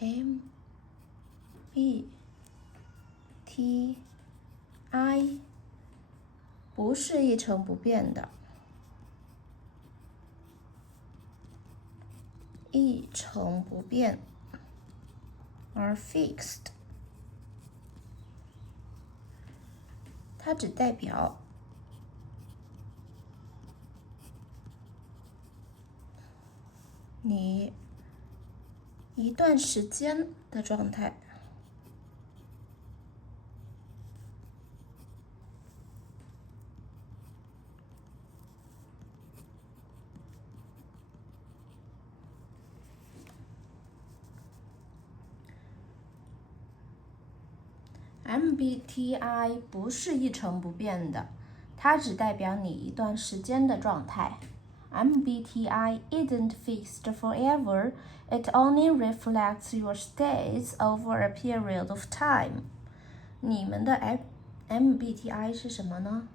MBTI 不是一成不变的，一成不变，而 fixed， 它只代表你一段时间的状态。MBTI 不是一成不变的，它只代表你一段时间的状态。MBTI isn't fixed forever, it only reflects your states over a period of time. 你们的MBTI 是什么呢？